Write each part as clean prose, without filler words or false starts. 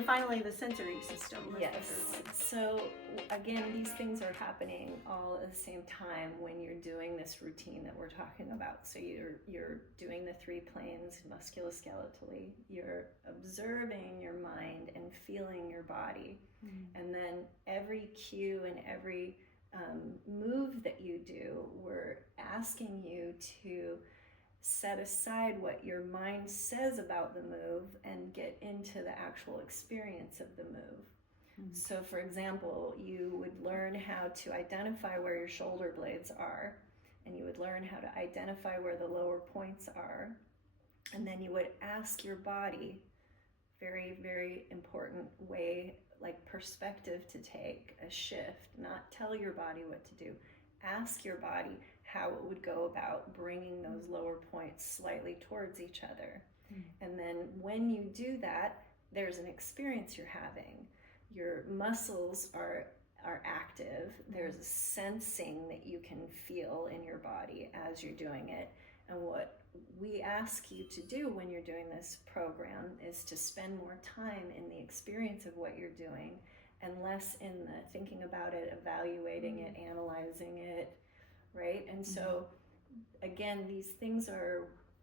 And finally, the sensory system. Yes. So again, these things are happening all at the same time when you're doing this routine that we're talking about. So you're doing the 3 planes musculoskeletally. You're observing your mind and feeling your body. And then every cue and every move that you do, we're asking you to set aside what your mind says about the move and get into the actual experience of the move. So for example, you would learn how to identify where your shoulder blades are, and you would learn how to identify where the lower points are, and then you would ask your body, very, very important way, like perspective to take, a shift, not tell your body what to do. Ask your body how it would go about bringing those lower points slightly towards each other. And then when you do that, there's an experience you're having. Your muscles are active. There's a sensing that you can feel in your body as you're doing it. And what we ask you to do when you're doing this program is to spend more time in the experience of what you're doing and less in the thinking about it, evaluating it, analyzing it, right? And so again, these things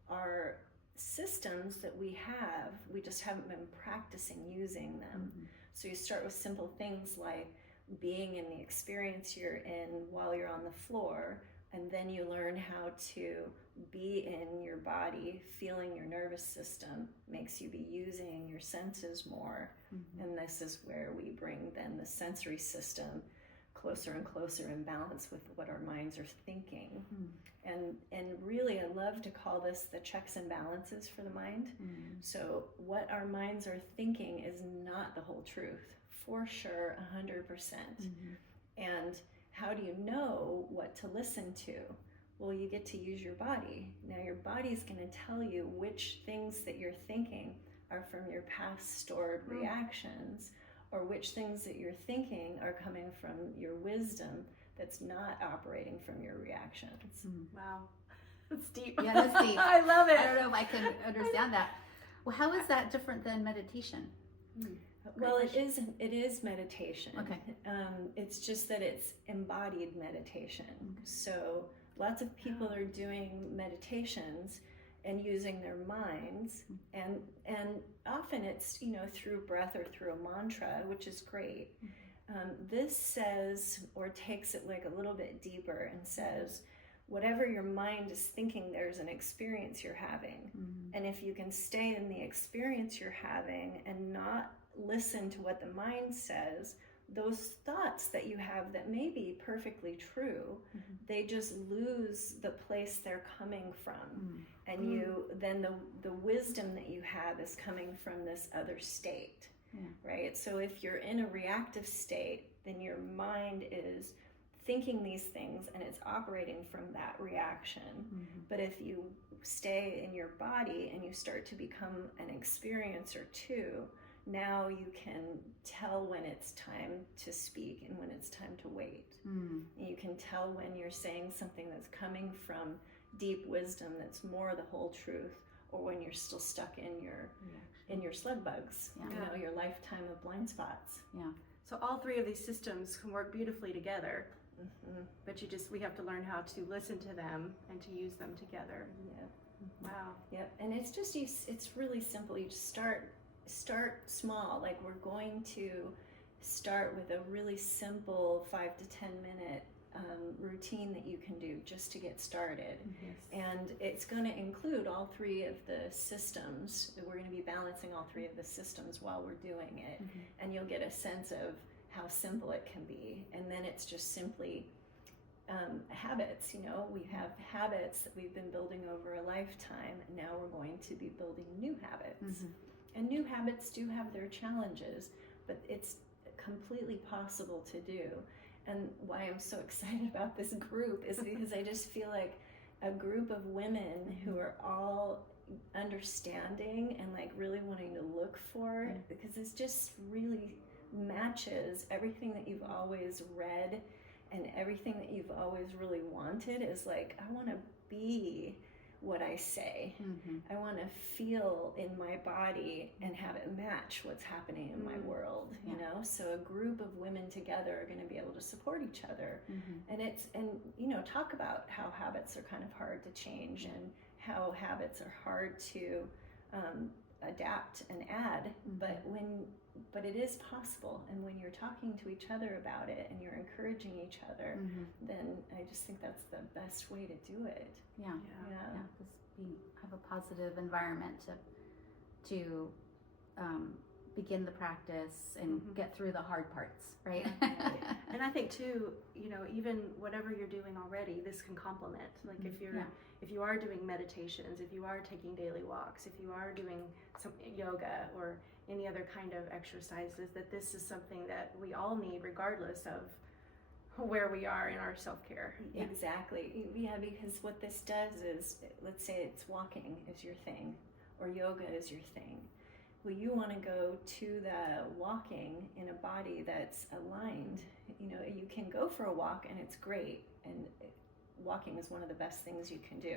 are systems that we have, we just haven't been practicing using them. So you start with simple things like being in the experience you're in while you're on the floor, and then you learn how to be in your body, feeling your nervous system, makes you be using your senses more. And this is where we bring then the sensory system closer and closer in balance with what our minds are thinking. And really, I love to call this the checks and balances for the mind. So what our minds are thinking is not the whole truth, for sure, 100%. And how do you know what to listen to? Well, you get to use your body. Now your body's going to tell you which things that you're thinking are from your past stored reactions, or which things that you're thinking are coming from your wisdom that's not operating from your reactions. Wow. That's deep. Yeah, that's deep. I love it. I don't know if I can understand that. Well, how is that different than meditation? Well, it is meditation. Okay. It's just that it's embodied meditation. So lots of people are doing meditations and using their minds, and often it's through breath or through a mantra, which is great. This says, or takes it like a little bit deeper and says, whatever your mind is thinking, there's an experience you're having. And if you can stay in the experience you're having and not listen to what the mind says, those thoughts that you have that may be perfectly true, they just lose the place they're coming from. And you then the wisdom that you have is coming from this other state. Right? So if you're in a reactive state, then your mind is thinking these things and it's operating from that reaction. But if you stay in your body and you start to become an experiencer too, now you can tell when it's time to speak and when it's time to wait. You can tell when you're saying something that's coming from deep wisdom that's more the whole truth, or when you're still stuck in your slug bugs, your lifetime of blind spots. So all 3 of these systems can work beautifully together. But we have to learn how to listen to them and to use them together. Wow. Yep. And it's just it's really simple. You just start small. Like, we're going to start with a really simple 5 to 10 minute routine that you can do just to get started. And it's going to include all 3 of the systems. We're going to be balancing all 3 of the systems while we're doing it. And you'll get a sense of how simple it can be. And then it's just simply habits. We have habits that we've been building over a lifetime, and now we're going to be building new habits. And new habits do have their challenges, but it's completely possible to do. And why I'm so excited about this group is because I just feel like a group of women who are all understanding and like really wanting to look for it, because it's just really matches everything that you've always read and everything that you've always really wanted. Is like, I want to be what I say. Mm-hmm. I want to feel in my body and have it match what's happening in my world, you know? So a group of women together are going to be able to support each other. Mm-hmm. And you know, talk about how habits are kind of hard to change and how habits are hard to adapt and add, but it is possible. And when you're talking to each other about it and you're encouraging each other, then I just think that's the best way to do it. Yeah. Just have a positive environment to begin the practice and get through the hard parts, right? And I think too, you know, even whatever you're doing already, this can complement. Like if you are doing meditations, if you are taking daily walks, if you are doing some yoga or any other kind of exercises, that this is something that we all need regardless of where we are in our self-care. Exactly. Yeah, because what this does is, let's say it's walking is your thing or yoga is your thing. Well, you want to go to the walking in a body that's aligned. You know, you can go for a walk and it's great, and walking is one of the best things you can do.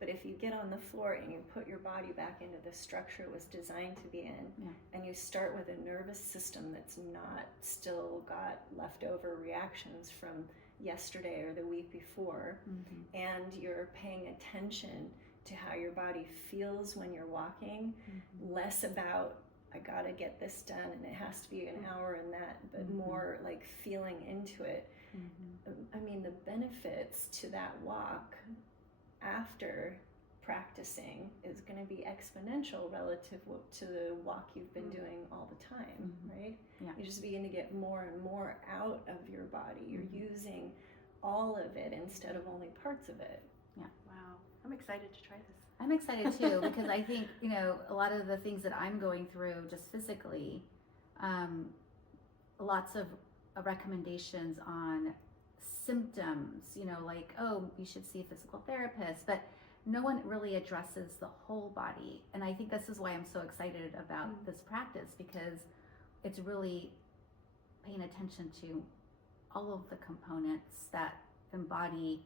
But if you get on the floor and you put your body back into the structure it was designed to be in, and you start with a nervous system that's not still got leftover reactions from yesterday or the week before, and you're paying attention to how your body feels when you're walking, less about I gotta get this done and it has to be an hour and that, but more like feeling into it. I mean, the benefits to that walk after practicing is going to be exponential relative to the walk you've been doing all the time, right? Yeah. You just begin to get more and more out of your body. You're using all of it instead of only parts of it. Wow. I'm excited to try this. I'm excited too, because I think, you know, a lot of the things that I'm going through just physically, lots of recommendations on symptoms, you know, like, oh, you should see a physical therapist, but no one really addresses the whole body. And I think this is why I'm so excited about this practice, because it's really paying attention to all of the components that embody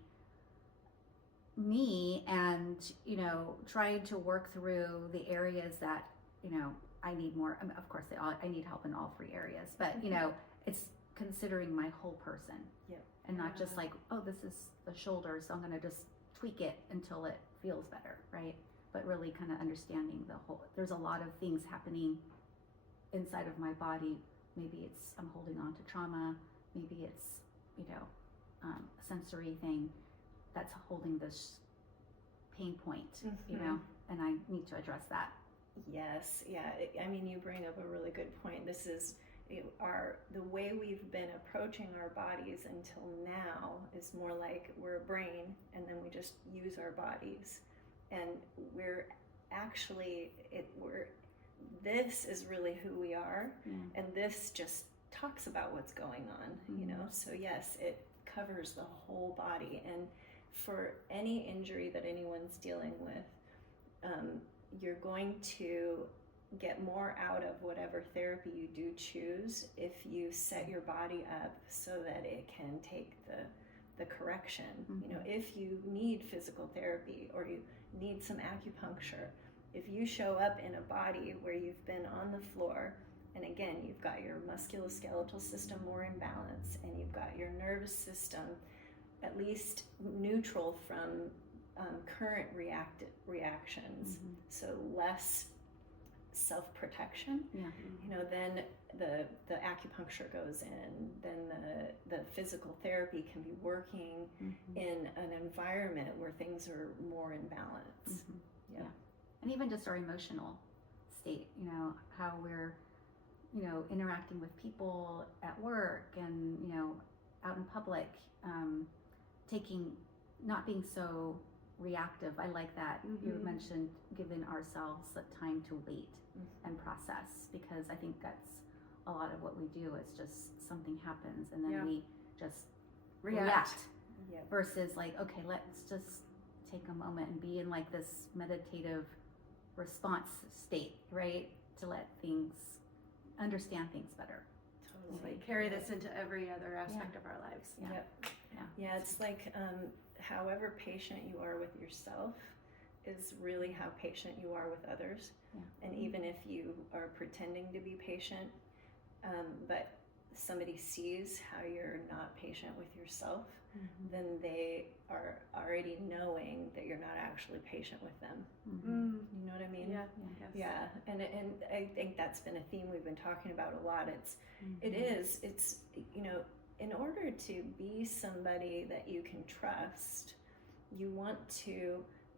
me, and, you know, trying to work through the areas that, you know, I need more. I mean, of course, I need help in all three areas, but, you know, it's considering my whole person, and not just like, oh, this is the shoulder, so I'm going to just tweak it until it feels better, right? But really kind of understanding the whole. There's a lot of things happening inside of my body. Maybe it's I'm holding on to trauma. Maybe it's, you know, a sensory thing that's holding this pain point, you know, and I need to address that. Yes, yeah. I mean, you bring up a really good point. This is the way we've been approaching our bodies until now is more like we're a brain, and then we just use our bodies, and we're actually this is really who we are, and this just talks about what's going on, you know. So yes, it covers the whole body, and for any injury that anyone's dealing with, you're going to get more out of whatever therapy you do choose if you set your body up so that it can take the correction. You know, if you need physical therapy or you need some acupuncture, if you show up in a body where you've been on the floor, and again, you've got your musculoskeletal system more in balance, and you've got your nervous system at least neutral from current reactions, so less self-protection, you know, then the acupuncture goes in, then the physical therapy can be working in an environment where things are more in balance. And even just our emotional state, you know, how we're, you know, interacting with people at work and, you know, out in public, not being so reactive. I like that you mentioned giving ourselves the time to wait and process, because I think that's a lot of what we do. It's just something happens and then we just react versus like, okay, let's just take a moment and be in like this meditative response state, right? To let things, understand things better. Totally. Carry this into every other aspect of our lives. Yeah, it's like however patient you are with yourself, is really how patient you are with others. Yeah. And even if you are pretending to be patient, but somebody sees how you're not patient with yourself, then they are already knowing that you're not actually patient with them. You know what I mean? Yeah. Yeah. And I think that's been a theme we've been talking about a lot. It's, you know, in order to be somebody that you can trust, you want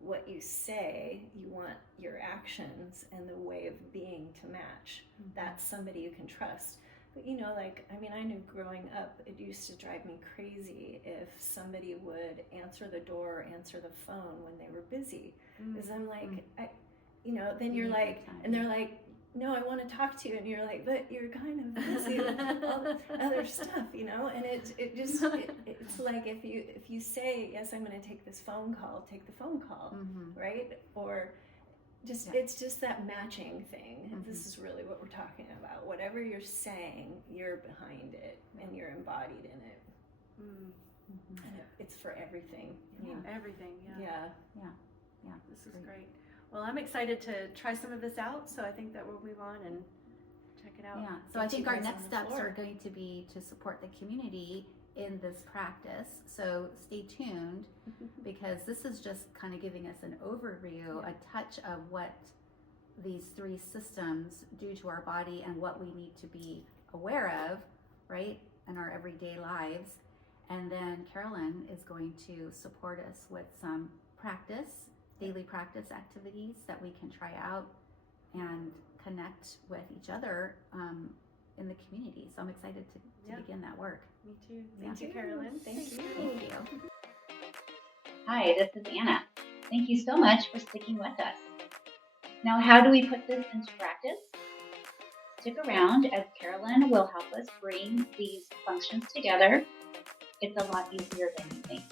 what you say, you want your actions and the way of being to match. That's somebody you can trust. But, you know, like, I mean, I knew growing up, it used to drive me crazy if somebody would answer the door or answer the phone when they were busy. Because I'm like, then you're like, and they're like, no, I want to talk to you. And you're like, but you're kind of busy with all the other stuff, you know? And it's like, if you say, yes, I'm going to take this phone call, take the phone call, right? Or it's just that matching thing. This is really what we're talking about. Whatever you're saying, you're behind it and you're embodied in it. And it's for everything. I mean, everything. Yeah. This is great. Well, I'm excited to try some of this out, so I think that we'll move on and check it out. Yeah, so I think our next steps are going to be to support the community in this practice. So stay tuned, because this is just kind of giving us an overview, a touch of what these three systems do to our body and what we need to be aware of, right, in our everyday lives. And then Carolyn is going to support us with some daily practice activities that we can try out and connect with each other in the community. So I'm excited to begin that work. Me too. Thank you, Carolyn. Thank you. Thank you. Hi, this is Anna. Thank you so much for sticking with us. Now, how do we put this into practice? Stick around as Carolyn will help us bring these functions together. It's a lot easier than you think.